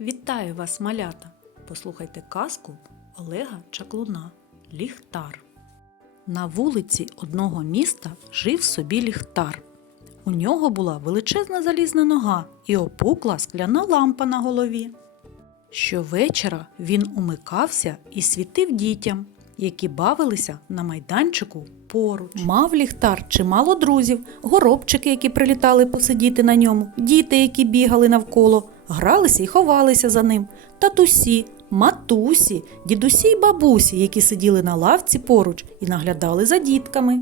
Вітаю вас, малята! Послухайте казку Олега Чаклуна Ліхтар. На вулиці одного міста жив собі ліхтар. У нього була величезна залізна нога і опукла скляна лампа на голові. Щовечора він умикався і світив дітям, які бавилися на майданчику поруч. Мав ліхтар чимало друзів, горобчики, які прилітали посидіти на ньому, діти, які бігали навколо, гралися і ховалися за ним, татусі, матусі, дідусі й бабусі, які сиділи на лавці поруч і наглядали за дітками.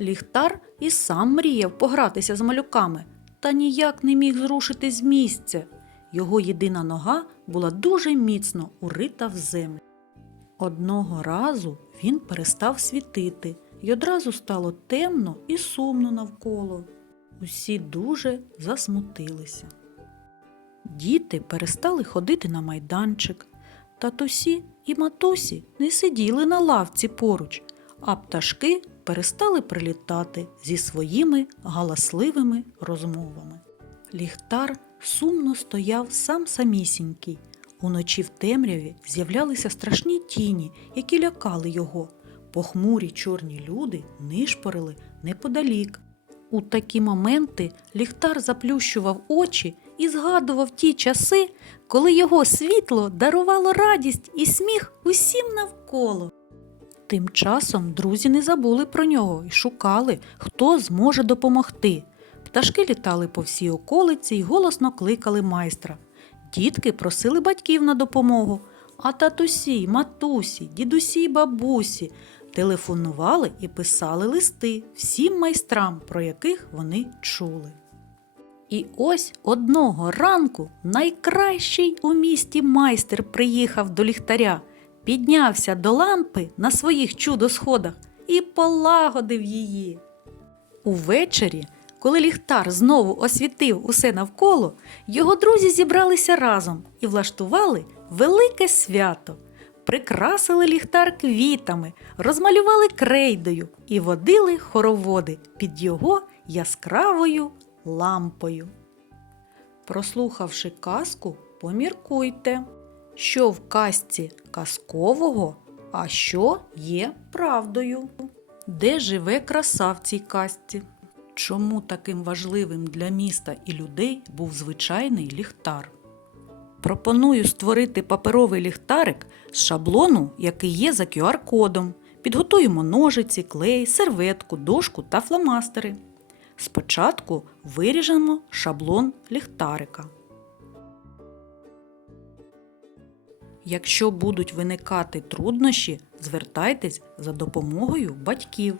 Ліхтар і сам мріяв погратися з малюками, та ніяк не міг зрушити з місця. Його єдина нога була дуже міцно урита в землю. Одного разу він перестав світити, й одразу стало темно і сумно навколо. Усі дуже засмутилися. Діти перестали ходити на майданчик. Татусі і матусі не сиділи на лавці поруч, а пташки перестали прилітати зі своїми галасливими розмовами. Ліхтар сумно стояв сам самісінький. Уночі в темряві з'являлися страшні тіні, які лякали його. Похмурі чорні люди нишпорили неподалік. У такі моменти ліхтар заплющував очі і згадував ті часи, коли його світло дарувало радість і сміх усім навколо. Тим часом друзі не забули про нього і шукали, хто зможе допомогти. Пташки літали по всій околиці і голосно кликали майстра. Дітки просили батьків на допомогу, а татусі, матусі, дідусі й бабусі телефонували і писали листи всім майстрам, про яких вони чули. І ось одного ранку найкращий у місті майстер приїхав до ліхтаря, піднявся до лампи на своїх чудо-сходах і полагодив її. Увечері, коли ліхтар знову освітив усе навколо, його друзі зібралися разом і влаштували велике свято. Прикрасили ліхтар квітами, розмалювали крейдою і водили хороводи під його яскравою лампою. Прослухавши казку, поміркуйте, що в казці казкового, а що є правдою. Де живе краса в цій казці? Чому таким важливим для міста і людей був звичайний ліхтар? Пропоную створити паперовий ліхтарик з шаблону, який є за QR-кодом. Підготуємо ножиці, клей, серветку, дошку та фломастери. Спочатку виріжемо шаблон ліхтарика. Якщо будуть виникати труднощі, звертайтесь за допомогою батьків.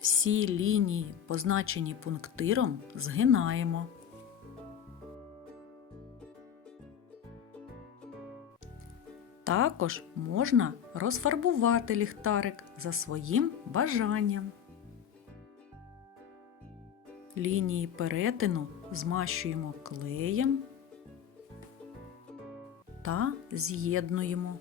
Всі лінії, позначені пунктиром, згинаємо. Також можна розфарбувати ліхтарик за своїм бажанням. Лінії перетину змащуємо клеєм та з'єднуємо.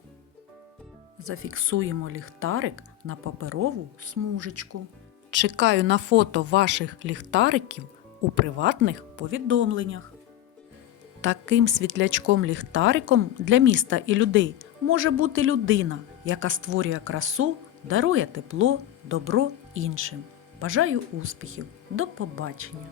Зафіксуємо ліхтарик на паперову смужечку. Чекаю на фото ваших ліхтариків у приватних повідомленнях. Таким світлячком-ліхтариком для міста і людей може бути людина, яка створює красу, дарує тепло, добро іншим. Бажаю успіхів! До побачення!